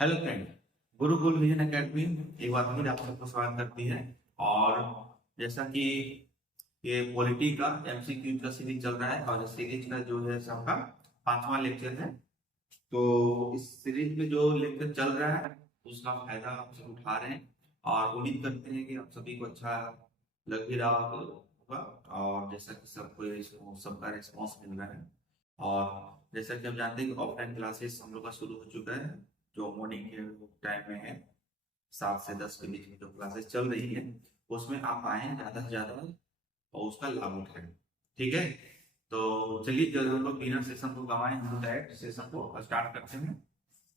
Hello friend. Gurukul vision academy एक बार फिर आप सबको स्वागत करती है। और जैसा कि ये पॉलिटी का एमसीक्यू का सीरीज चल रहा है और इस सीरीज का जो है सबका 5वां लेक्चर है। तो इस सीरीज में जो लेक्चर चल रहा है उसका फायदा आप सब उठा रहे हैं और उम्मीद करते हैं कि आप सभी को अच्छा लग भी रहा होगा। और जैसा कि सबको सबका रिस्पॉन्स मिल रहा है। और जैसा कि आप जानते हैं कि ऑफलाइन क्लासेस हम लोग का शुरू हो चुका है, जो मॉर्निंग के टाइम में है 7 से 10 के बीच में जो क्लासेस चल रही है उसमें आप आए ज्यादा से ज्यादा और उसका लाभ उठाएं। ठीक है, तो चलिए जब हम लोग बिना सेशन को गवाएं हम लोग डायरेक्ट सेशन को स्टार्ट करते हैं।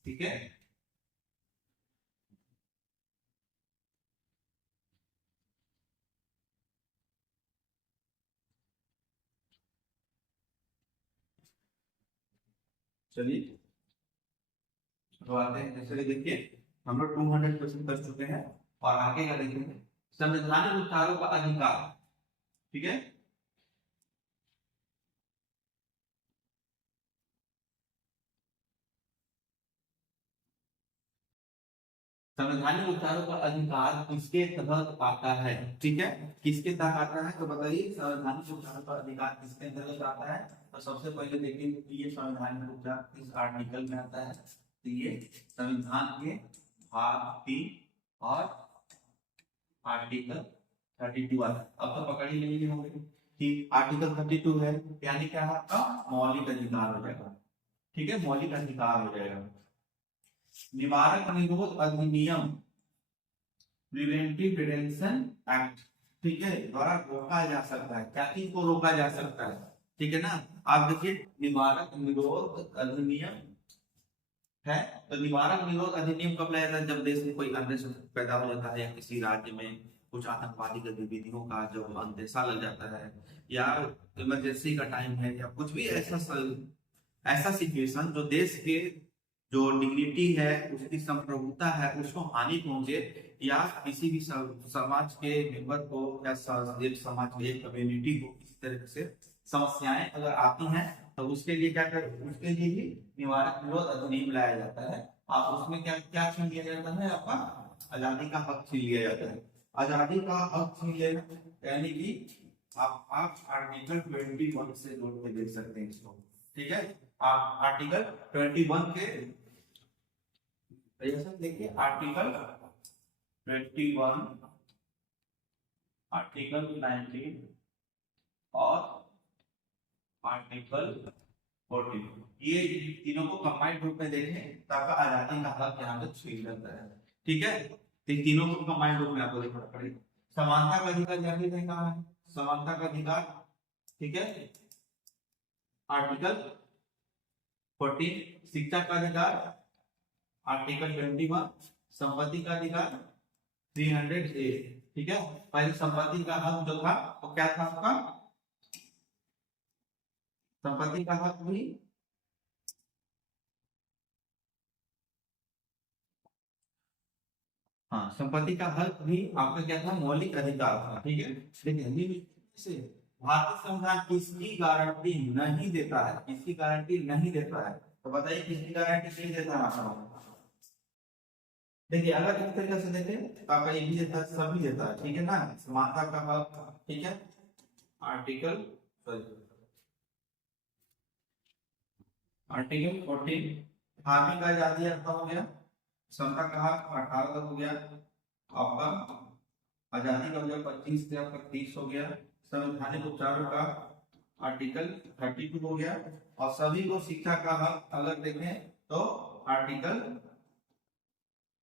ठीक है, चलिए शुरुआत है। जैसे देखिए हम लोग 200 क्वेश्चन कर चुके हैं और आगे का देखेंगे संवैधानिक उपचारों का अधिकार। ठीक है, संवैधानिक उपचारों का अधिकार किसके तहत आता है? ठीक है, किसके तहत आता है तो बताइए संवैधानिक उपचारों का अधिकार किसके अंतर्गत आता है। तो सबसे पहले देखिए कि ये संवैधानिक उपचार किस आर्टिकल में आता है। तो ये संविधान के भाग 3 और आर्टिकल 32 आता है। अब तो पकड़ ही लेंगे होंगे कि आर्टिकल 32 है यानी क्या है आपका मौलिक अधिकार हो जाएगा। ठीक है, मौलिक अधिकार हो जाएगा। निवारक निरोध अधिनियम प्रिवेंटिव डिटेंशन एक्ट, ठीक है, द्वारा रोका जा सकता है। क्या चीज को रोका जा सकता है? ठीक है ना। आप देखिए निवारक निरोध अधिनियम है। तो निवारक निरोध अधिनियम कब लाया जाता है? जब देश में कोई अनरेस्ट पैदा हो जाता है या किसी राज्य में कुछ आतंकवादी गतिविधियों का जब अंदेशा लग जाता है या इमरजेंसी का टाइम है या कुछ भी ऐसा सिचुएशन जो देश के जो डिग्निटी है उसकी संप्रभुता है उसको हानि पहुंचे या किसी भी समाज के मेंबर को या एक समाज के एक कम्युनिटी को किसी तरह से समस्याएं अगर आती हैं तो उसके लिए क्या कर उसके लिए ही निवारक निरोध अधिनियम लाया जाता है। आप उसमें क्या क्या छीन लिया जाता है? आपका आजादी का हक छीन लिया जाता है। आजादी का हक छीन लेना यानी कि आप आर्टिकल 21 से जोड़ के देख सकते हैं इसको। ठीक है, आप आर्टिकल 21 के देखिए आर्टिकल 21, आर्टिकल 19 और आर्टिकल 14, ये तीनों को कंबाइंड रूप में देखें तो आपका आजादी का हक यहाँ पे छीन जाता है। ठीक है, तो तीनों को कंबाइंड रूप में आपको देखना पड़ेगा। समानता का अधिकार जानते हैं कहाँ है? समानता का अधिकार, ठीक है, आर्टिकल 14। शिक्षा का अधिकार आर्टिकल 21। संपत्ति का अधिकार 300A। ठीक है, पहले संपत्ति का हक जो था वो क्या था आपका? संपत्ति का हक भी हाँ, संपत्ति का हक भी आपका क्या था? मौलिक अधिकार था। ठीक है, लेकिन हिंदी में से भारतीय संविधान किसकी गारंटी नहीं देता है? किसकी गारंटी नहीं देता है? तो बताइए किसकी गारंटी नहीं देता है? देखिए अगर इस तरीके से देखें तो आपका ये भी देता है, सभी देता है। ठीक है ना, समानता का हक, ठीक है, आर्टिकल आर्टिकल 14। धार्मिक आजादी आपका हो गया, समता का हक 18 तक हो गया, आपका आजादी का हो गया 25 से आपका 30 हो गया। संवैधानिक उपचारों का आर्टिकल 32 हो गया और सभी को शिक्षा का हक अगर देखें तो आर्टिकल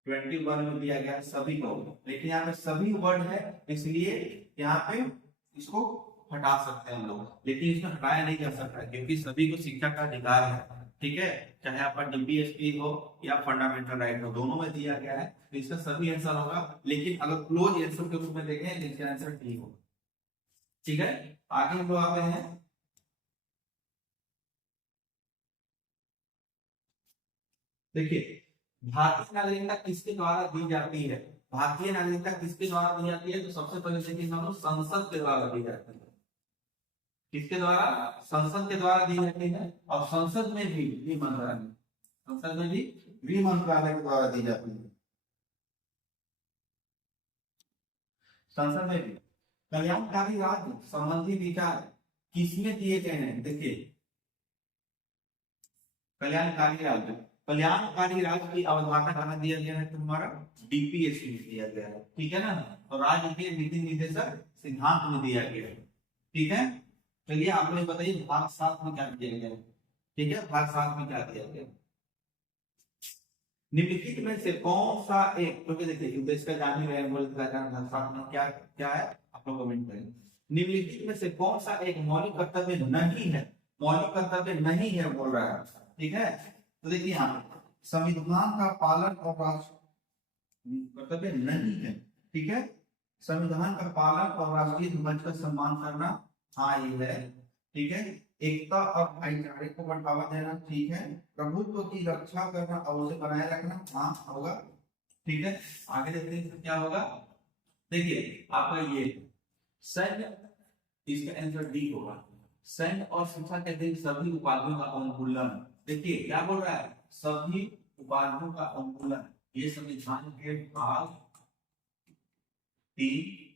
21 में दिया गया सभी को। लेकिन यहाँ पे सभी वर्ड है इसलिए यहाँ पे इसको हटा सकते हैं हम लोग, लेकिन इसमें हटाया नहीं जा सकता क्योंकि सभी को शिक्षा का अधिकार है। ठीक है, चाहे आपका डीपीएसपी हो या फंडामेंटल राइट हो, दोनों में दिया गया है तो इसका सभी आंसर होगा। लेकिन अगर क्लोज आंसर के रूप में देखें तो इसका आंसर डी होगा। ठीक है, आगे हम लोग आते हैं। देखिए भारतीय नागरिकता किसके द्वारा दी जाती है? भारतीय नागरिकता किसके द्वारा दी जाती है? तो सबसे पहले देखिए हम लोग संसद के द्वारा दी जाती है। किसके द्वारा? संसद के द्वारा दी जाती है। और संसद में भी संसद में भी गृह मंत्रालय के द्वारा दी जाती है। संसद में भी कल्याणकारी राज्य संबंधी विचार किसमें दिए गए हैं? देखिए कल्याणकारी राज्य की अवधारणा कहाँ दिया गया है? तुम्हारा डीपीएससी में दिया गया है, ठीक है ना। तो राज्य के नीति निर्देशक सिद्धांत में दिया गया है, ठीक है। चलिए आप लोग बताइए भाग 7 में क्या दिया गया है? ठीक है, भाग 7 में क्या दिया गया? निम्नलिखित में से कौन सा एक, क्योंकि देखिए उद्देश्य का जान ही रहे हैं, भाग 7 में क्या क्या है, आप लोग कमेंट करें। निम्नलिखित में से कौन सा एक मौलिक कर्तव्य नहीं है? मौलिक कर्तव्य नहीं है बोल रहा है, ठीक है। तो देखिए यहाँ संविधान का पालन और कर्तव्य नहीं है, ठीक है। संविधान का पालन और राष्ट्रीय ध्वज का सम्मान करना, हाँ ये है, ठीक है। एकता और भाईचारे को बढ़ावा देना, ठीक है। प्रभुत्व की रक्षा करना और उसे बनाए रखना, हाँ होगा, ठीक है। आगे देखते हैं क्या होगा। देखिए आपका ये सैन्य, इसका आंसर डी होगा। सैन्य और शिक्षा के दिन सभी उपाधियों का उन्मूलन। देखिए क्या बोल रहा है? सभी उपाधियों का उन्मूलन। ये संविधान के भाग 3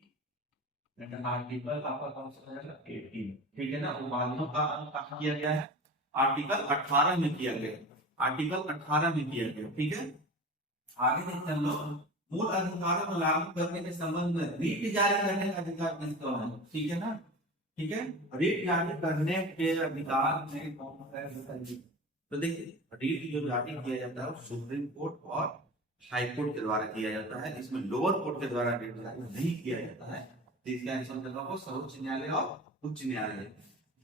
आर्टिकल आपका कौन सा रहेगा? 18, ठीक है ना। उपाधियों का अंत कहाँ किया गया है? आर्टिकल 18 में किया गया, आर्टिकल 18 में किया गया, ठीक है। आगे देखते हैं हम लोग, मूल अधिकारों को लागू करने के संबंध में रीट जारी करने का अधिकार किसको है? ठीक है ना, ठीक है। रीट जारी करने के अधिकार में कौन है? तो देखिए रीट जो जारी किया जाता है वो सुप्रीम कोर्ट और हाई कोर्ट के द्वारा किया जाता है, इसमें लोअर कोर्ट के द्वारा रीट जारी नहीं किया जाता है। तो इसका आंसर होगा सर्वोच्च न्यायालय और उच्च न्यायालय।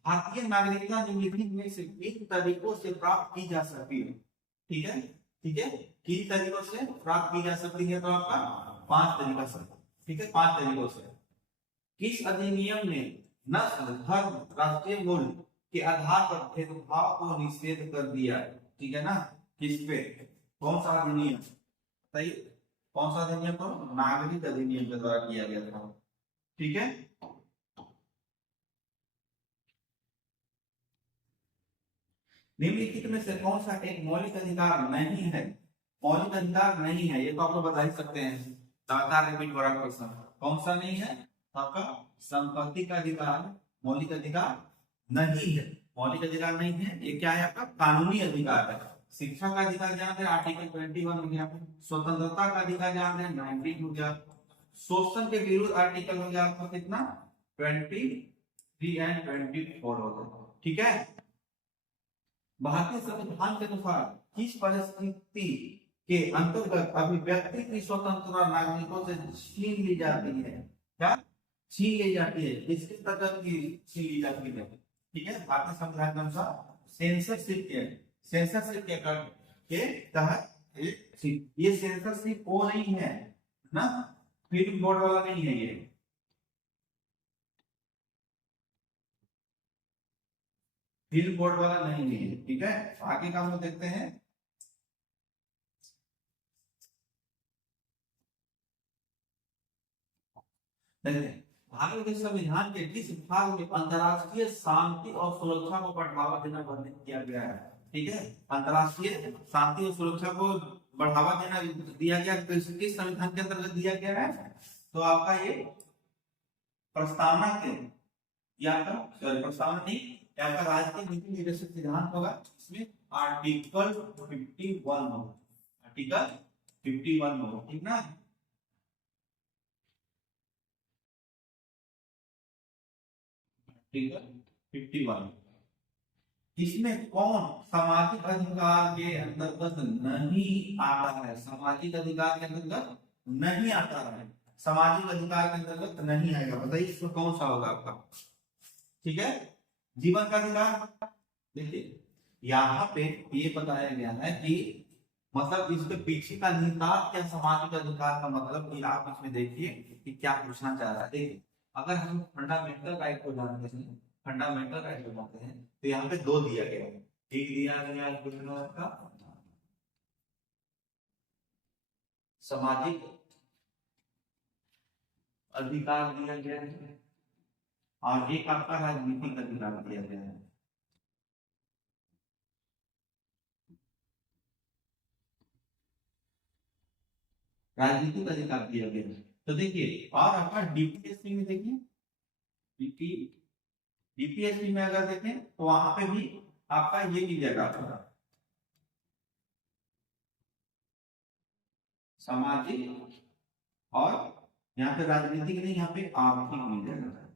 भारतीय नागरिकता निम्नलिखित में से किन तरीकों से प्राप्त की जा सकती है? ठीक है, ठीक है। किन तरीकों से प्राप्त की जा सकती है? तो आपका 5 तरीका से, ठीक है, 5 तरीकों से। किस अधिनियम ने नस्ल, धर्म, राष्ट्रीय मूल के आधार पर भेदभाव को निषेध कर दिया? ठीक है ना। किस पे? कौन सा अधिनियम बताइए? कौन सा अधिनियम? तो नागरिक अधिनियम के द्वारा किया गया था, ठीक है। निम्नलिखित में से कौन सा एक मौलिक अधिकार नहीं है? मौलिक अधिकार नहीं है, ये तो आप लोग बता ही सकते हैं। लगातार रिपीट हो रहा क्वेश्चन। कौन सा नहीं है? आपका संपत्ति का अधिकार मौलिक अधिकार नहीं है, मौलिक अधिकार नहीं है। ये क्या है? आपका कानूनी अधिकार है। शिक्षा का अधिकार जान रहे, आर्टिकल 21 हो गया। स्वतंत्रता का अधिकार जान रहे, 19 हो गया। शोषण के विरुद्ध आर्टिकल हो गया आपका कितना? 23 एंड 24 हो गया, ठीक है। भारतीय संविधान के अनुसार किस परिस्थिति के अंतर्गत अभिव्यक्ति की स्वतंत्रता नागरिकों से छीन ली जाती है? क्या छीन ली जाती है? इसके तहत की छीन ली जाती है, ठीक है। भारतीय संविधान के अनुसार सेंसरशिप के तहत ये सेंसरशिप वो नहीं है ना, फिल्म बोर्ड वाला नहीं है, ये फिल्म बोर्ड वाला नहीं है, ठीक है। आगे का हम लोग देखते हैं। भारत के संविधान के किस भाग में अंतरराष्ट्रीय शांति और सुरक्षा को बढ़ावा देना वर्णित किया गया है? ठीक है, अंतरराष्ट्रीय शांति और सुरक्षा को बढ़ावा देना दिया गया किस संविधान के अंतर्गत दिया गया है? तो आपका ये प्रस्तावना के या प्रस्तावना नहीं, आपका राज्य के नीति निर्देशक सिद्धांत होगा। इसमें आर्टिकल 51 होगा, आर्टिकल 51 होगा, ठीक ना। आर्टिकल 51 इसमें कौन सामाजिक अधिकार के अंतर्गत नहीं आता है? सामाजिक अधिकार के अंतर्गत नहीं आता है, सामाजिक अधिकार के अंतर्गत नहीं आएगा। बताइए इसमें कौन सा होगा आपका? ठीक है, जीवन का अधिकार। देखिए यहाँ पे ये बताया गया है कि मतलब इसके पीछे का निहितार्थ क्या सामाजिक अधिकार का मतलब कि आप इसमें देखिए कि क्या पूछना चाह रहा है। देखिए अगर हम फंडामेंटल राइट को जानते हैं, फंडामेंटल राइट को जानते हैं, तो यहाँ पे 2 दिया गया है। एक दिया गया आपका सामाजिक अधिकार दिया गया है और एक आपका राजनीतिक अधिकार दिया गया है। राजनीतिक अधिकार दिया गया है। तो देखिए, और आपका डीपीएससी में देखिए, डीपीएससी में अगर देखें तो वहां पे भी आपका ये मिलेगा, सामाजिक और यहाँ पे राजनीतिक नहीं, यहाँ पे आर्थिक मिल जाएगा,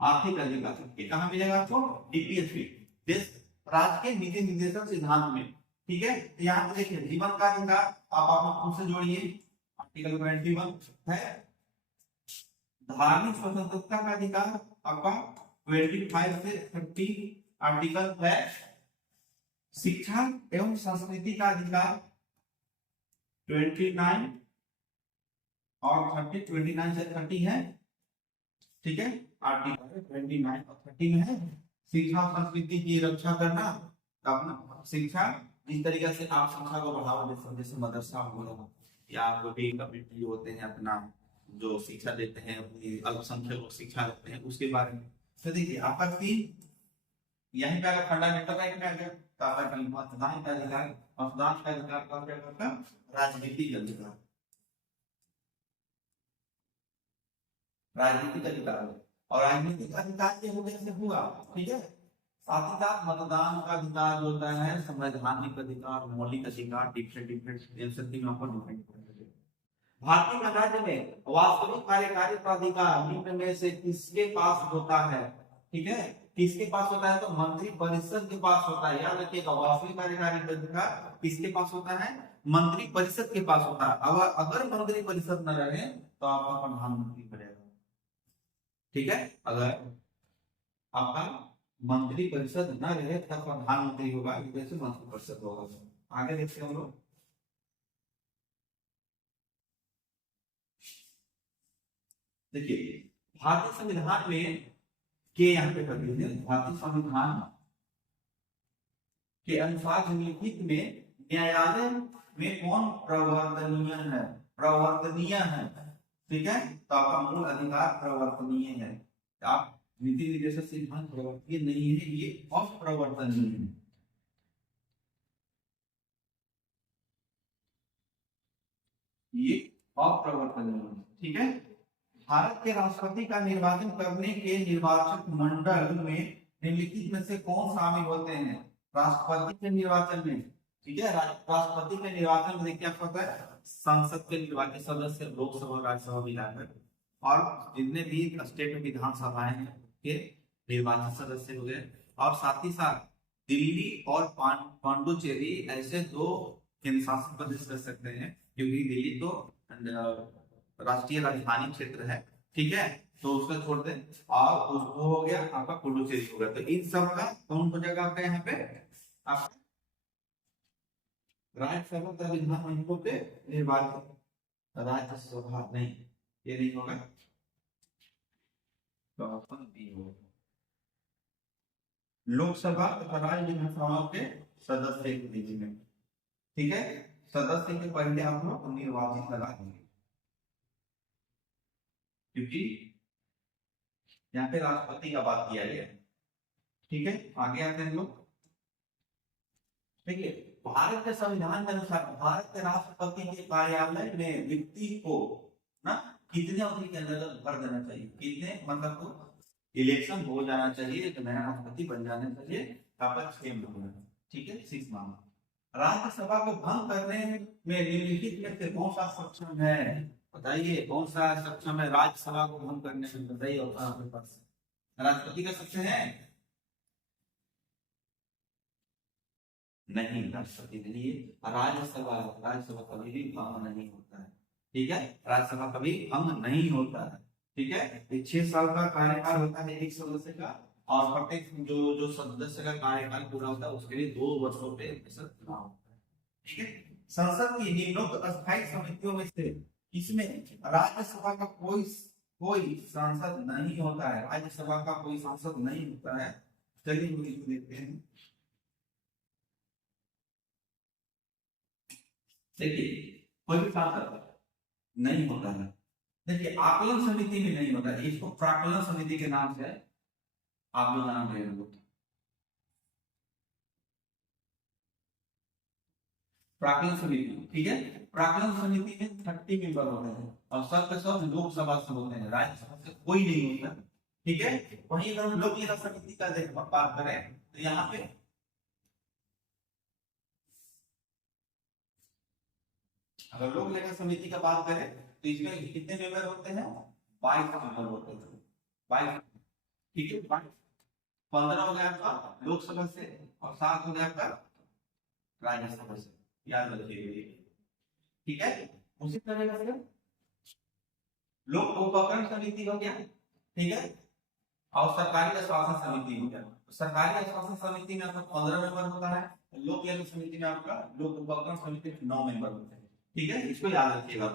आर्थिक अधिकार। ये कहाँ मिलेगा आपको? डीपीएससी, देश राज्य के नीति निर्देशन सिद्धांत में। ठीक है, तो यहाँ पे देखिए जीवन का अधिकार आप अपना खुद से जोड़िए, आर्टिकल 21 है। धार्मिक स्वतंत्रता का अधिकार आपका 25 से 30 आर्टिकल है। शिक्षा एवं संस्कृति का अधिकार 29 और 30, 29 से 30 है। ठीक है, आर्टिकल 29 और 30 में है शिक्षा और संस्कृति की रक्षा करना। अपना शिक्षा जिस तरीके से आप शिक्षा को बढ़ावा दे सकते, जैसे मदरसा हो गया या कोई कम्युनिटी होते हैं अपना जो शिक्षा देते हैं, अपनी अल्पसंख्यक लोग शिक्षा देते हैं, उसके बारे में। तो देखिए आपका 3 यहीं पे अगर फंडामेंटल राइट में आ गया तो आपका मतदान का अधिकार, मतदान का अधिकार का क्या करता, राजनीतिक अधिकार, राजनीतिक अधिकार। और राजनीतिक अधिकार के हो गए से हुआ, ठीक है। साथ ही साथ मतदान का अधिकार होता है, संवैधानिक अधिकार, मौलिक अधिकार, डिफरेंट इन सब तीनों पर डिपेंड करता है। भारतीय गणराज्य में वास्तविक कार्यकारी प्राधिकार निम्न में से किसके पास होता है? ठीक है, किसके पास होता है? तो मंत्री परिषद के पास होता है। याद रखिएगा, वास्तविक कार्यकारी प्राधिकार किसके पास होता है? मंत्री परिषद के पास होता है। अगर मंत्री परिषद न रहे तो आपका प्रधानमंत्री बनेगा। ठीक है, अगर आपका मंत्री परिषद न रहे तब प्रधानमंत्री होगा, जैसे मंत्री परिषद होगा। आगे देखते हैं हम लोग। देखिए भारतीय संविधान में के यहाँ पे कर दीजिए, भारतीय संविधान के अनुसार निम्नलिखित में न्यायालय में कौन प्रवर्तनीय है? प्रवर्तनीय है। ठीक है, तो आपका मूल अधिकार प्रवर्तनीय है। आप नीति निर्देशक सिद्धांत प्रवर्तनीय नहीं है, ये अप्रवर्तनीय है। ये अप्रवर्तनीय है। ठीक है, भारत के राष्ट्रपति का निर्वाचन करने के निर्वाचक मंडल में निम्नलिखित में से कौन शामिल होते हैं? राष्ट्रपति के निर्वाचन में, ठीक है, राष्ट्रपति के निर्वाचन में देखिए आपको पता है संसद के निर्वाचित सदस्य, लोकसभा राज्यसभा मिलाकर, और जितने भी स्टेट में विधानसभाएं हैं के निर्वाचित सदस्य हो गए। और साथ ही साथ दिल्ली और पांडुचेरी ऐसे 2 केंद्र शासित प्रदेश कर सकते हैं, क्योंकि दिल्ली तो राष्ट्रीय राजधानी क्षेत्र है। ठीक है, तो उसका छोड़ दे, और उसको हो गया आपका पुडुचेरी हो गया। तो इन सब का कौन हो जाएगा आपका यहाँ पे? आपका राज्यसभा का विधानमंडलों पे निर्वाचित, राज्यसभा नहीं, ये नहीं होगा, तो ऑप्शन बी होगा। लोकसभा तथा राज्य विधानसभाओं के सदस्य के बीच में। ठीक है, सदस्य के पहले आप लोग निर्वाचित लगा देंगे, क्योंकि यहाँ पे राष्ट्रपति का बात किया गया। ठीक है, आगे आते हैं लोग। देखिए भारत के संविधान के अनुसार भारत के राष्ट्रपति के कार्यालय में व्यक्ति को ना कितने अवधि के अंदर भर देना चाहिए? कितने मतलब तो इलेक्शन हो जाना चाहिए, एक नया राष्ट्रपति बन जाना चाहिए, तब 6 महीने। ठीक है, 6 माह। राज्यसभा को भंग करने में निम्नलिखित में से कौन सा सक्षम है? बताइए कौन सा सक्षम है राज्यसभा को भंग करने में? बताइए, और आपके पास राष्ट्रपति का सक्षम है? नहीं, राष्ट्रपति नहीं। राज्यसभा कभी भी भंग नहीं होता है। ठीक है, राज्यसभा कभी भंग नहीं होता है। ठीक है, 6 साल का कार्यकाल होता है एक सदस्य का, और प्रत्येक जो सदस्य का कार्यकाल पूरा होता है उसके लिए 2 वर्षों पे चुनाव होता है। ठीक है, संसद की निम्नोक्त अस्थायी समितियों में से इसमें राज्यसभा का कोई सांसद नहीं होता है। राज्यसभा का कोई सांसद नहीं होता है। चलिए इसको देखते हैं। देखिए कोई भी सांसद नहीं होता है। देखिए आकलन समिति में नहीं होता है, इसको प्राकलन समिति के नाम से आप लोग नाम ले लो। प्राक्कलन समिति, ठीक है। प्राक्कलन समिति में 30 मेंबर होते हैं और सब के सब लोकसभा से होते हैं, राज्यसभा से कोई नहीं होता, ठीक है। वहीं अगर हम लोक लेखा समिति का बात करें तो यहाँ पे अगर लोक लेखा समिति का बात करें तो इसमें कितने मेंबर होते हैं? 22 मेंबर होते हैं, 22, ठीक है। 15 हो गया आपका लोकसभा से और 7 हो गया आपका राज्यसभा से, याद रखिए, ठीक है। उसी तरह से लोक उपकरण समिति हो गया, ठीक है, और सरकारी आश्वासन समिति हो गया। तो सरकारी आश्वासन समिति में आपका 15 मेंबर होता है, लोक लेखा समिति में आपका लोक उपकरण समिति में 9 मेंबर होते हैं, ठीक है। इसको याद रखिएगा,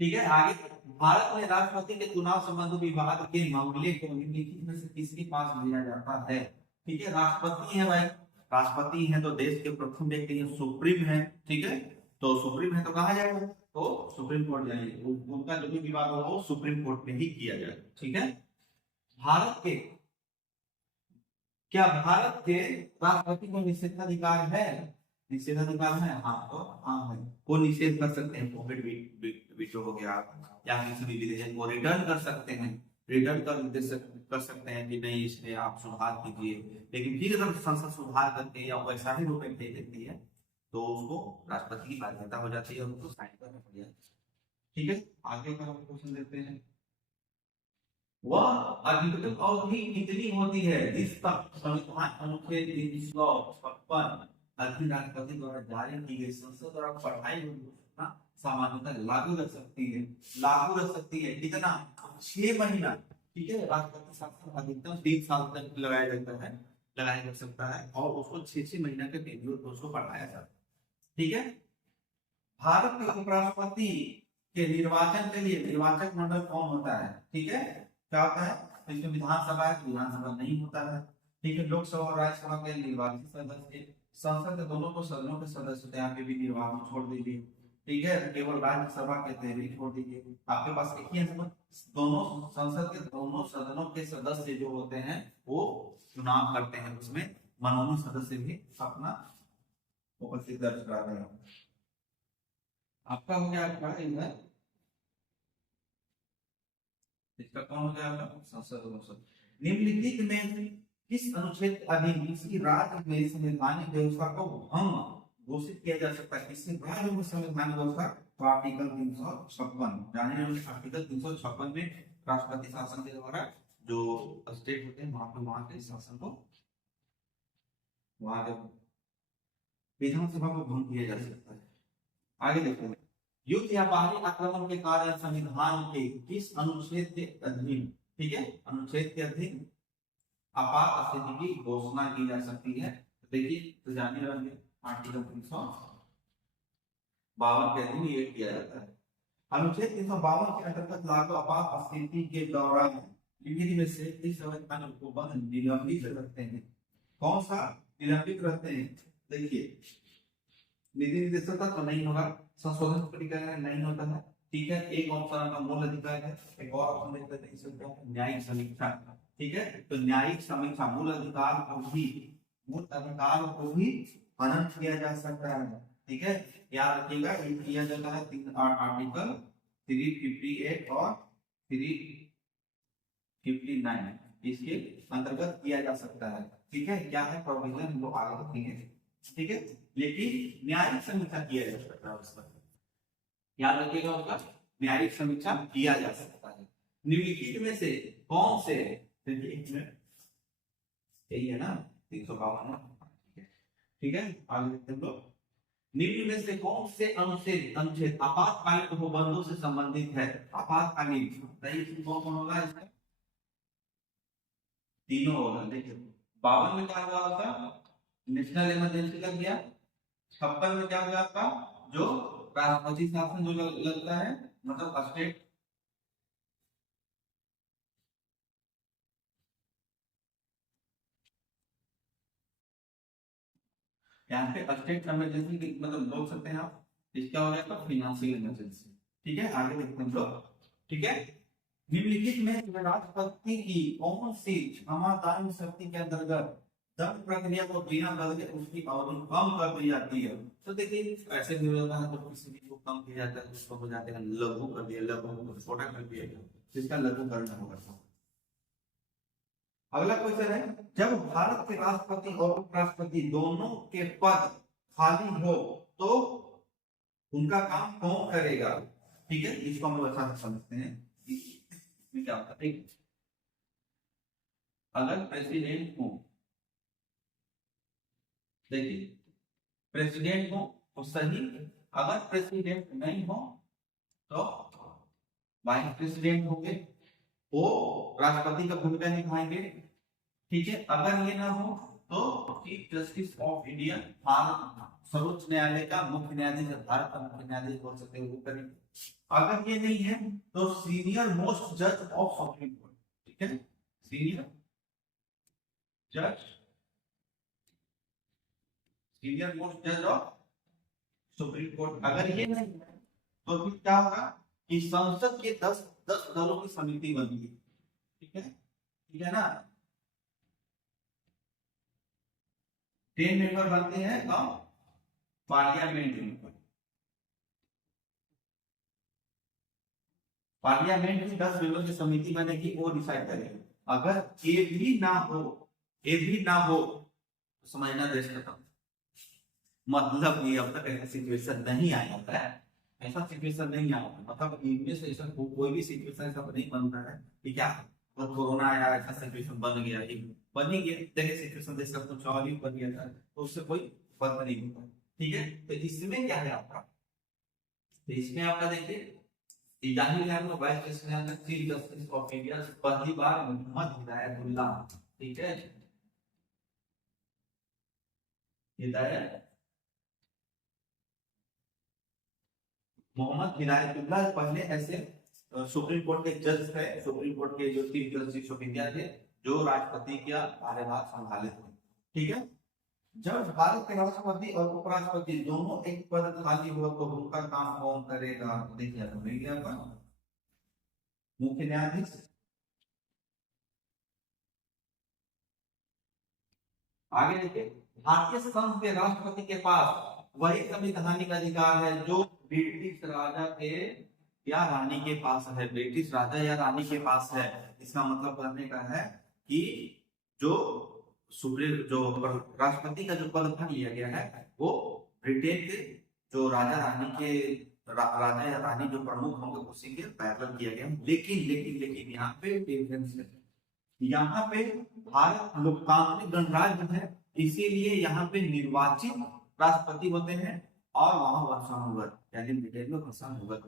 ठीक है। आगे, भारत में राष्ट्रपति के चुनाव संबंधी विवाद के मामले को निम्नलिखित में से किसके पास भेजा जाता है? ठीक है, राष्ट्रपति है भाई, राष्ट्रपति है तो देश के प्रथम व्यक्ति है, सुप्रीम है, ठीक है। तो सुप्रीम है तो कहा जाएगा, तो सुप्रीम कोर्ट जाएंगे, उनका जो भी विवाद होगा वो सुप्रीम कोर्ट में ही किया जाएगा, ठीक है। भारत के राष्ट्रपति को निषेधाधिकार है? निषेधाधिकार है, हाँ तो हाँ है, वो निषेध कर सकते हैं, पॉकेट वीटो हो गया, या किसी भी विधेयक को रिटर्न कर सकते हैं, रिटर्न कर सकते हैं कि नहीं इसमें आप सुधार कीजिए। लेकिन फिर अगर संसद सुधार करके या वैसा ही रूप में भेज देती है तो उसको राष्ट्रपति की बाध्यता हो जाती है और उसको साइन करना पड़ जाता है, ठीक है। आगे का हम क्वेश्चन देखते हैं। वह अधिकतम अवधि कितनी होती है जिसका संविधान अनुच्छेद 356 अधीन राष्ट्रपति द्वारा जारी की गई संसद द्वारा पढ़ाई हुई सामान्यतः लागू रख सकती है? लागू रख सकती है कितना? 6 महीना, ठीक है। राष्ट्रपति शासन अधिकतम 3 साल तक लगाया जा सकता है और उसको 6 महीना के पीरियड को उसको पढ़ाया जाता है, ठीक है। भारत के उपराष्ट्रपति के निर्वाचन के लिए निर्वाचक मंडल कौन होता है? ठीक है, क्या होता है? इसमें विधानसभा है, विधानसभा नहीं होता है, ठीक है। लोकसभा और राज्यसभा के निर्वाचित सदस्य, संसद के दोनों को सदनों के सदस्य यहाँ पे भी निर्वाचन छोड़ दीजिए, ठीक है। केवल राज्यसभा के तहरीर छोड़ दीजिए, आपके पास एक ही है, दोनों संसद के दोनों सदनों के सदस्य जो होते हैं वो चुनाव करते हैं, उसमें मनोनीत सदस्य भी अपना उपस्थित दर्ज कराते हैं। आपका हो गया इधर, इसका कौन हो गया आपका? संसद। निम्नलिखित में किस अनुच्छेद के अधीन किसी राज्य में संवैधानिक व्यवस्था को भंग घोषित किया जा सकता है? किसी राज्य में संवैधानिक व्यवस्था? तो आर्टिकल 356 जानिए, आर्टिकल 356 में राष्ट्रपति शासन के द्वारा जो स्टेट होते हैं वहां के शासन को, वहां विधानसभा को भंग किया जा सकता है। आगे देखते हैं, युद्ध या बाहरी आक्रमण के कारण संविधान के किस अनुच्छेद के अधीन, ठीक है, अनुच्छेद के अधीन आपात स्थिति की घोषणा की जा सकती है? देखिए तो जानिए आर्टिकल 352 के अधीन ये किया जाता है। अनुच्छेद 352 के अंतर्गत लागू आपात स्थिति के दौरान निम्नलिखित में से किस संवैधानिक उपबंध निलंबित रखते हैं? कौन सा निलंबित रहते हैं? देखिए, निधि निर्देशकता तो नहीं होगा, संशोधन प्रक्रिया नहीं होता है, ठीक है। एक ऑप्शन का मूल अधिकार है, एक और ऑप्शन देख लेते हैं, न्यायिक समीक्षा, ठीक है। तो न्यायिक समीक्षा मूल अधिकार को भी हनन किया जा सकता है, ठीक है। याद रखिएगा ये किया जाता है आर्टिकल 358 और 359 इसके अंतर्गत किया जा सकता है, ठीक है। क्या है प्रोविजन हम लोग आगे देखेंगे, ठीक है। लेकिन न्यायिक समीक्षा किया जा सकता है उसका, याद रखिएगा उसका न्यायिक समीक्षा किया जा सकता है। निम्नलिखित में से कौन से, यही है ना 352, ठीक है। आगे देखते हैं लोग, निम्न में से कौन से अनुच्छेद आपातकालीन उपबंधों से संबंधित है? आपातकालीन कौन होगा इसका? तीनों होगा। देखिए 52 में क्या हुआ आपका? नेशनल इमरजेंसी लग गया। 56 में क्या हुआ आपका? जो राष्ट्रपति शासन जो लगता है, मतलब स्टेट, यहाँ पे स्टेट इमरजेंसी मतलब बोल सकते हैं आप। इसका हो गया फाइनेंशियल इमरजेंसी, ठीक है। आगे देखते हैं लोग, ठीक है। निम्नलिखित में राष्ट्रपति की कौन सी क्षमताएं शक्ति के अंतर्गत दंड प्रक्रिया को बिना बदले उसकी अवधि कम कर दी जाती है। तो देखिए ऐसे भी होता है, तो किसी चीज को कम किया जाता है, उसको हो जाते हैं लघु कर दिया, लघु को छोटा कर दिया गया, तो इसका लघुकरण होगा। अगला क्वेश्चन है, जब भारत के राष्ट्रपति और उपराष्ट्रपति दोनों के पद खाली हो तो उनका काम कौन करेगा? ठीक है, इसको हम लोग अच्छा से समझते हैं इसमें क्या होता है। ठीक, अगर प्रेसिडेंट हो, देखिए प्रेसिडेंट हो तो सही, अगर प्रेसिडेंट नहीं हो तो वाइस प्रेसिडेंट होंगे, वो राष्ट्रपति का भूमिका निभाएंगे। ठीक है, अगर ये ना हो तो chief justice of India, Bharat सर्वोच्च न्यायालय का मुख्य न्यायाधीश, भारत का मुख्य न्यायाधीश बोल सकते हैं, वो करेंगे। अगर ये नहीं है तो सीनियर मोस्ट जज ऑफ सुप्रीम कोर्ट, ठीक है, सीनियर जज, सीनियर मोस्ट जज ऑफ सुप्रीम कोर्ट। अगर ये नहीं है तो फिर क्या होगा कि संसद के 10 दलों की समिति बनेगी। ठीक है ना, 10 मेंबर बनते हैं और पार्लियामेंट में, पार्लियामेंट की 10 मेंबर की समिति बनेगी, वो डिसाइड करेगी। अगर ये भी ना हो, ये भी ना हो तो समझना देश खत्म। मतलब ये अब तक ऐसा सिचुएशन नहीं आया है, ऐसा सिचुएशन नहीं आया, मतलब इनमें से ऐसा कोई भी सिचुएशन ऐसा नहीं बन रहा है कि क्या मतलब कोरोना आया ऐसा सिचुएशन बन गया, बन ही गया, देखिए सिचुएशन देश का कुछ और ही बन गया था, तो उससे कोई फर्क नहीं होता। ठीक है, तो इसमें क्या है आपका, तो इसमें आपका देखिए जाहिर है आपका vice president chief justice of India पहली बार मोहम्मद हिदायतुल्लाह, ठीक है, हिदायत मोहम्मद हिदायतुल्लाह पहले ऐसे सुप्रीम कोर्ट के जज थे, सुप्रीम कोर्ट के जो चीफ जस्टिस ऑफ इंडिया थे, जो राष्ट्रपति का कार्यभार संभाले थे। ठीक है, जब भारत के राष्ट्रपति और उपराष्ट्रपति दोनों एक पद खाली हो तो उनका काम कौन करेगा? देखिए तो मिल गया पर मुख्य न्यायाधीश, आगे देखिए भारतीय संघ के राष्ट्रपति के पास वही संवैधानिक अधिकार है जो ब्रिटिश राजा के या रानी के पास है, ब्रिटिश राजा या रानी के पास है। इसका मतलब करने का है कि जो राष्ट्रपति का जो पदभार लिया गया है वो ब्रिटेन के जो राजा रानी के राजा या रानी जो प्रमुख होंगे उसी के पैरल किया गया। लेकिन यहाँ पे डिफरेंस है, यहाँ पे भारत लोकतांत्रिक गणराज्य है, इसीलिए यहाँ पे निर्वाचित राष्ट्रपति होते हैं और वहां वंशानुगत, यानी ब्रिटेन में वंशानुगत।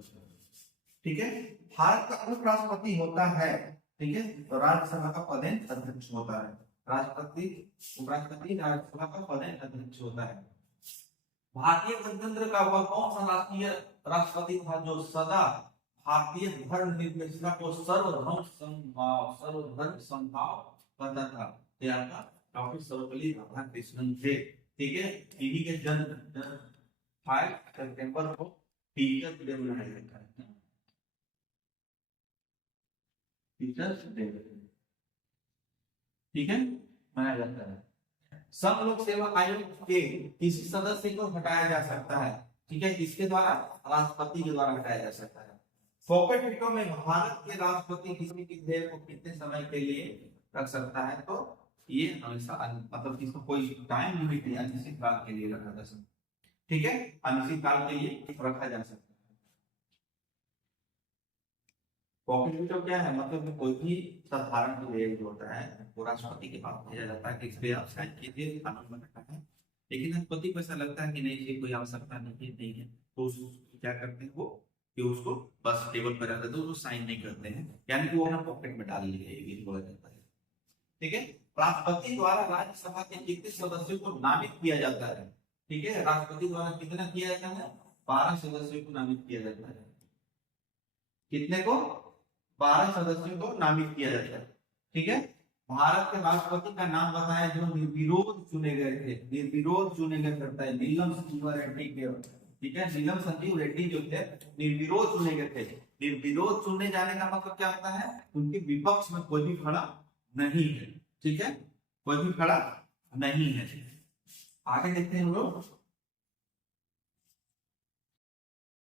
ठीक है, भारत का उपराष्ट्रपति होता है, ठीक है, तो राज्यसभा का पदेन अध्यक्ष होता है, राष्ट्रपति उपराष्ट्रपति राज्यसभा का पदेन अध्यक्ष होता है। भारतीय गणतंत्र का वह कौन सा राष्ट्रीय राष्ट्रपति था जो सदा भारतीय धर्म निर्देशिका को सर्वधर्म समभाव करता था? डॉक्टर सर्वपल्ली राधाकृष्णन थे। ठीक है, इन्हीं के जन्म 5 सितंबर को टीचर्स डे मनाया जाता है, टीचर्स डे, ठीक है, मनाया जाता है। संघ लोक सेवा आयोग के किसी सदस्य को हटाया जा सकता है, ठीक है, इसके द्वारा राष्ट्रपति के द्वारा हटाया जा सकता है। फोकट विटो में भारत के राष्ट्रपति किसी भी विधेयक को कितने समय के लिए रख सकता है? तो ये हमेशा मतलब इसको कोई टाइम लिमिट नहीं, अनिश्चित काल के लिए रखा जा सकता है। ठीक है, अनिश्चित काल के लिए रखा जा सकता है। पॉकेट विटो क्या है? मतलब कोई भी साधारण विधेयक जो होता है वो राष्ट्रपति के पास भेजा जाता है कि इस पे आप साइन कीजिए, कानून बनाना है, लेकिन राष्ट्रपति को ऐसा लगता है कि नहीं ये कोई आवश्यकता नहीं है, तो क्या करते हैं वो कि उसको बस टेबल पर रख देते हैं, उसको साइन नहीं करते हैं, यानी कि वो अपना पॉकेट में डाल लिए, ये बोला जाता है। ठीक है, राष्ट्रपति द्वारा राज्यसभा के कितने सदस्यों को नामित किया जाता है? ठीक है, राष्ट्रपति द्वारा कितना किया जाता है? 12 सदस्यों को नामित किया जाता है। कितने को? 12 सदस्यों को नामित किया जाता है। ठीक है, भारत के राष्ट्रपति का नाम बताया जो निर्विरोध चुने गए थे, निर्विरोध चुने गए करता है नीलम संजीव रेड्डी के। ठीक है, नीलम संजीव रेड्डी जो थे निर्विरोध चुने गए थे। निर्विरोध चुने जाने का मतलब क्या होता है? उनके विपक्ष में कोई भी खड़ा नहीं है। ठीक है, कोई भी खड़ा नहीं है। आगे देखते हैं हम लोग,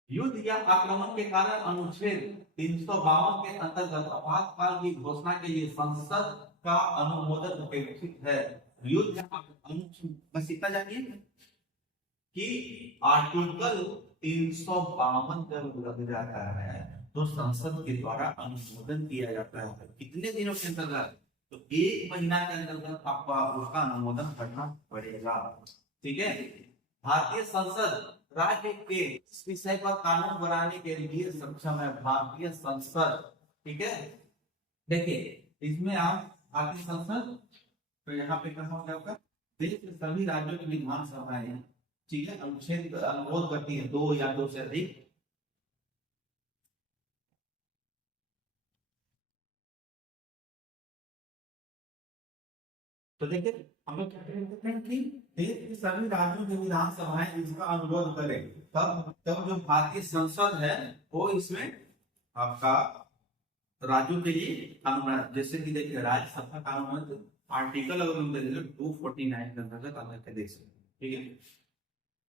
युद्ध या आक्रमण के कारण अनुच्छेद 352 के अंतर्गत आपातकाल की घोषणा के लिए संसद का अनुमोदन अपेक्षित है। युद्ध या बस इतना जानिए कि आर्टिकल 352 जब लग जाता है तो संसद के द्वारा अनुमोदन किया जाता है। कितने दिनों के अंतर्गत? तो 1 महीना के अंतर्गत आपको उसका अनुमोदन करना पड़ेगा। ठीक है। भारतीय संसद राज्य के इस विषय पर कानून बनाने के लिए सक्षम है। भारतीय संसद, ठीक है। देखिए इसमें आप भारतीय संसद, तो यहाँ पे कहा होगा आपका देश के सभी राज्यों की विधानसभाएं, ठीक है, अनुच्छेद अनुरोध करती है 2 या 2 से अधिक। तो देखिए हम लोग क्या कहते हैं कि देश के सभी राज्यों की विधानसभाएं इसका अनुरोध करें, तब तब जो भारतीय संसद है वो इसमें आपका राज्यों के लिए कानून, जैसे कि देखिए राज्यसभा कानून आर्टिकल अगर हम देखें 249 के अंतर्गत आकर देख सकते हैं। ठीक है।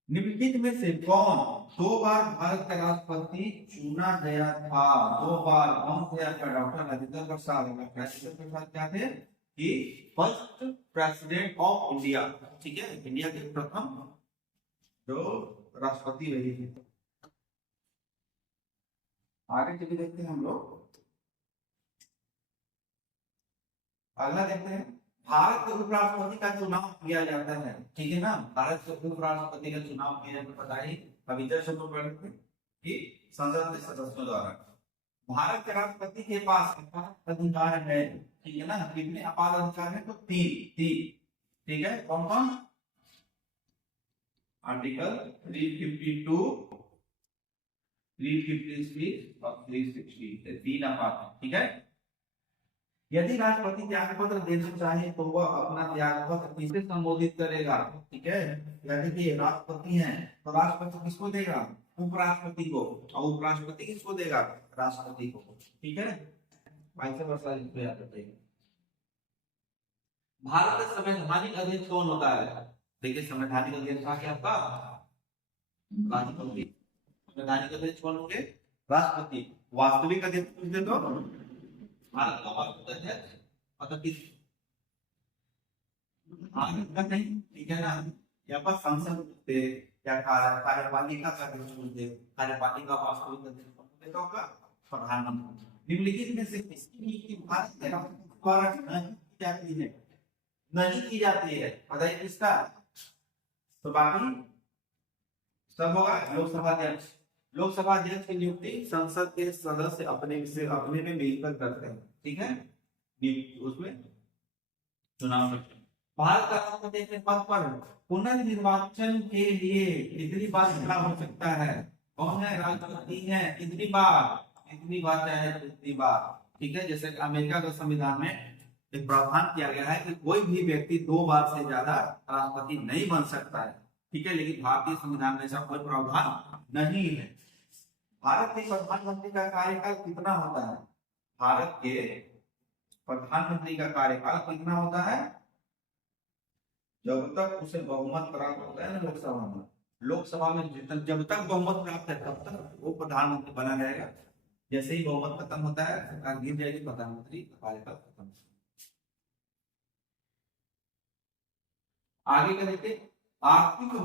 निम्नलिखित में से कौन 2 बार भारत का राष्ट्रपति चुना गया था? 2 बार कौन थे? आपका डॉक्टर राजेंद्र प्रसाद। राजेंद्र प्रसाद क्या थे कि फर्स्ट प्रेसिडेंट ऑफ इंडिया, ठीक है, इंडिया के प्रथम जो राष्ट्रपति रहे थे। आगे चलिए देखते हैं हम लोग, अगला देखते हैं भारत के उपराष्ट्रपति का चुनाव किया जाता है। ठीक है ना, भारत के उपराष्ट्रपति का चुनाव किया जाता है। पता ही अभी जस्ट हम लोग पढ़े थे कि संसद के सदस्यों द्वारा। भारत के राष्ट्रपति के पास अधिकार है, ठीक है ना। कितने अपार अधिकार है? तो 3। ठीक है, कौन कौन? आर्टिकल 352, 353 और 360, 3 अपार। ठीक है। यदि राष्ट्रपति त्याग पत्र देना चाहे तो वह अपना त्याग पत्र किसे संबोधित करेगा? ठीक है, यदि कि राष्ट्रपति हैं तो राष्ट्रपति किसको देगा? उपराष्ट्रपति को। और उपराष्ट्रपति किसको देगा? राष्ट्रपति को। ठीक है, वैसे वर्षा इसको याद रखिएगा। भारत का संवैधानिक अध्यक्ष कौन होता है? देखिए संवैधानिक अध्यक्ष क्या आपका राष्ट्रपति। संवैधानिक अध्यक्ष कौन होंगे? राष्ट्रपति। वास्तविक अध्यक्ष पूछ दे तो भारत का वास्तविक अध्यक्ष मतलब किस भारत का नहीं, ठीक है ना। यहाँ पर संसद से या कार्यपालिका का अध्यक्ष बोलते हैं। कार्यपालिका वास्तविक अध्यक्ष तो होगा प्रधानमंत्री। निम्नलिखित में से किसकी नियुक्ति भारत के राष्ट्रपति द्वारा नहीं की जाती है? नहीं की जाती है, बताइए किसका? तो बाकी सब होगा लोकसभा अध्यक्ष। लोकसभा अध्यक्ष की नियुक्ति संसद के सदस्य अपने में मिलकर करते हैं। ठीक है, उसमें चुनाव करते हैं। भारत का राष्ट्रपति के पद पर पुनर्निर्वाचन के लिए कितनी बार खड़ा हो सकता है? कौन है राष्ट्रपति है? कितनी बार चाहे कितनी बार। ठीक है, जैसे अमेरिका के संविधान में एक प्रावधान किया गया है कि कोई भी व्यक्ति 2 बार से ज्यादा राष्ट्रपति नहीं बन सकता है। ठीक है, लेकिन भारतीय संविधान में ऐसा कोई प्रावधान नहीं है। भारत के प्रधानमंत्री का कार्यकाल कितना होता है? भारत के प्रधानमंत्री का कार्यकाल कितना होता है? जब तक उसे बहुमत प्राप्त होता है ना लोकसभा में, जब तक बहुमत प्राप्त है तब तक वो प्रधानमंत्री बना रहेगा। जैसे ही बहुमत खत्म होता है, सरकार गिर जाएगी, प्रधानमंत्री का कार्यकाल खत्म। आगे का देखिए, आर्थिक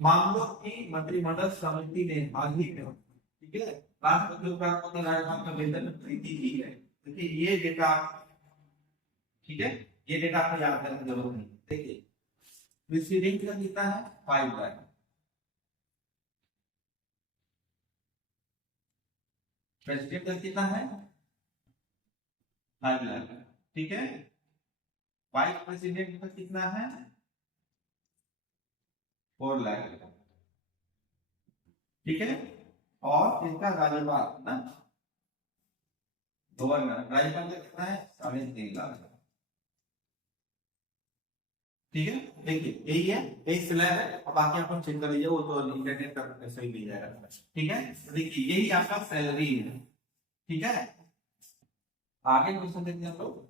मामलों की मंत्रिमंडल समिति ने हाल ही में, ठीक है, राष्ट्रपति उपराष्ट्रपति राज्यपाल का वेतन वृद्धि की है। देखिए ये डेटा, ठीक है, ये डेटा आपको याद करने की जरूरत नहीं। देखिए प्रेसिडेंट का कितना है? 5 लाख। प्रेसिडेंट का कितना है? 5 लाख। ठीक है, वाइस प्रेसिडेंट का कितना है? 4 लाख। ठीक है, और इसका राज्यपाल ना गवर्नर, राज्यपाल का कितना है? 3.5 लाख। ठीक है, देखिए यही है, यही स्लैब है। अब बाकी अपन चेक कर लीजिए, वो तो इंटरनेट पर सही मिल जाएगा। ठीक है, देखिए यही आपका सैलरी है। ठीक है, आगे क्वेश्चन देखते हैं हम लोग।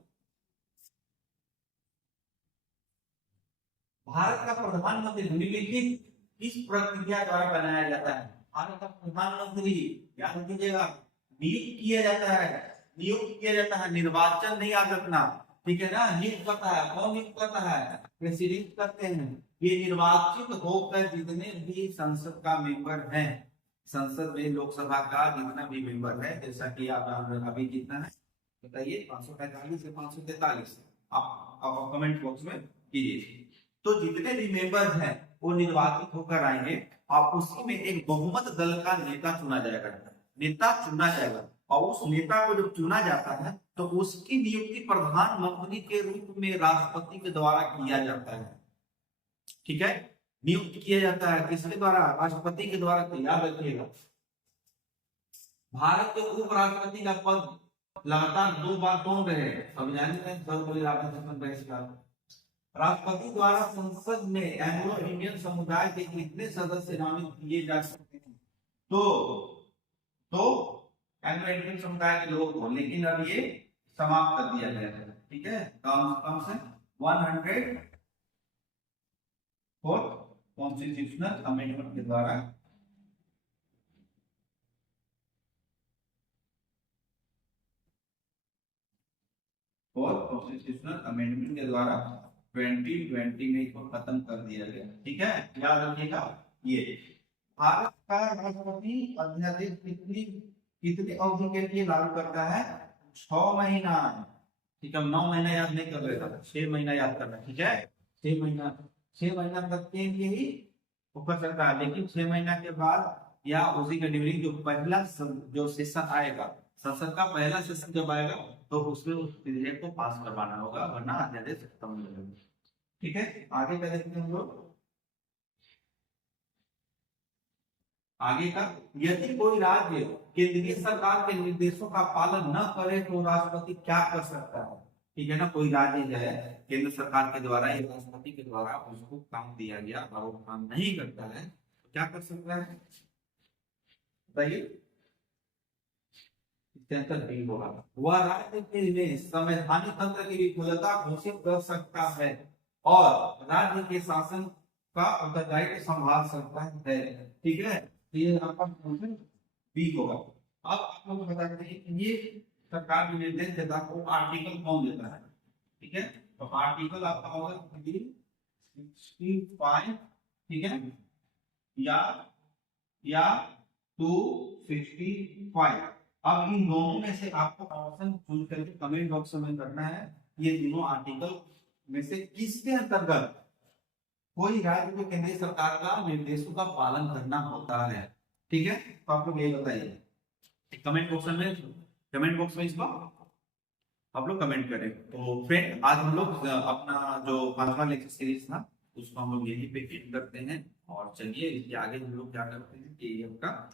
भारत का प्रधानमंत्री निम्नलिखित किस प्रक्रिया द्वारा बनाया जाता है? भारत का प्रधानमंत्री, याद कीजिएगा, नियुक्त किया जाता है, नियुक्त किया जाता है, निर्वाचन नहीं याद रखना, ठीक है ना। नियुक्त करता है, कौन नियुक्त करता है? प्रेसिडेंट करते हैं। ये निर्वाचित होकर जितने भी संसद का मेंबर है, संसद में लोकसभा का जितना भी मेंबर है, जैसा कि आप अभी कितना है बताइए, 545 से 543, आप कमेंट बॉक्स में कीजिए। तो जितने भी मेंबर हैं वो निर्वाचित होकर आएंगे और उसी में एक बहुमत दल का नेता चुना जाएगा, नेता चुना जाएगा। और उस नेता को जब चुना जाता है तो उसकी नियुक्ति प्रधानमंत्री के रूप में राष्ट्रपति के द्वारा किया जाता है, ठीक है। नियुक्त किया जाता है किसके द्वारा? राष्ट्रपति के द्वारा। तो याद रखिएगा, भारत के उपराष्ट्रपति का पद लगातार 2 बार कौन रहे? संविधान में सर्वपल्ली राधाकृष्णन रहे। राष्ट्रपति द्वारा संसद में एंग्लो इंडियन समुदाय के कितने सदस्य नामित किए जा सकते हैं? तो एंग्लो इंडियन समुदाय के लोगों को, लेकिन अब ये समाप्त कर दिया गया है, ठीक है। कम से 100 कॉन्स्टिट्यूशनल अमेंडमेंट के द्वारा कॉन्स्टिट्यूशनल अमेंडमेंट के द्वारा 2020 में इसको खत्म कर दिया गया, ठीक है। याद रखिएगा, ये भारत का राष्ट्रपति अध्यादेश कितनी अवधि के लिए लागू करता है? 6 महीना, ठीक है। 9 महीना याद नहीं कर रहे थे, 6 महीना याद करना, ठीक है। 6 महीना तक के लिए ही वो कर सकता है, लेकिन 6 महीना के बाद या उसी के ड्यूरिंग जो पहला जो सेशन आएगा, संसद का पहला सेशन जब आएगा तो उसमें उस विधेयक को पास करवाना होगा, वरना अध्यादेश खत्म हो जाएगा, ठीक है। आगे क्या देखते हैं हम लोग? आगे का, यदि कोई राज्य केंद्रीय सरकार के निर्देशों का पालन न करे तो राष्ट्रपति क्या कर सकता है? ठीक है ना, कोई राज्य जो है केंद्र सरकार के द्वारा या राष्ट्रपति के द्वारा उसको काम दिया गया और वो काम नहीं करता है तो क्या कर सकता है बताइए? होगा, वह राज्य के लिए संवैधानिक तंत्र की विफलता घोषित कर सकता है और राज्य के शासन का उत्तरदायित्व संभाल सकता है, ठीक है। ये आपका क्वेश्चन बी होगा। अब आप लोग बता देते हैं कि ये सरकार जो निर्देश देता है वो आर्टिकल कौन देता है, ठीक है। तो आर्टिकल आपका होगा 65, ठीक है, या 265। अब इन दोनों में से आपको ऑप्शन चूज करके कमेंट बॉक्स में करना है, ये तीनों आर्टिकल में से किसके अंतर्गत कोई राज्य को केंद्रीय सरकार का निर्देशों का पालन करना होता है, ठीक है। तो आप लोग ये बताइए कमेंट बॉक्स में इसको आप लोग कमेंट करें। तो फ्रेंड, आज हम लोग अपना जो 5वां लेक्चर सीरीज था उसको हम लोग यहीं पे एंड करते हैं। और चलिए इसके आगे हम लोग क्या करते हैं कि आपका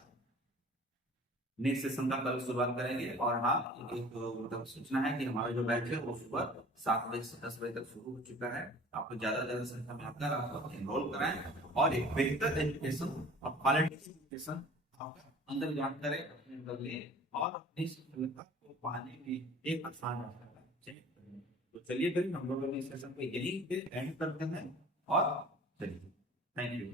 नेक्स्ट सेशन का कल शुरुआत करेंगे। और हाँ, एक मतलब सूचना है कि हमारा जो बैच है वो सुबह 7 बजे से 10 बजे तक शुरू हो चुका है। आपको ज्यादा संख्या में आकर आप एनरोल कराएं और एक बेहतर एजुकेशन और क्वालिटी एजुकेशन आपका अंदर ज्ञान करें, अपने अंदर ले और अपनी सफलता को पाने में एक आसान रास्ता है। तो चलिए फिर हम लोग इस सेशन को यहीं पे एंड करते हैं और चलिए, थैंक यू।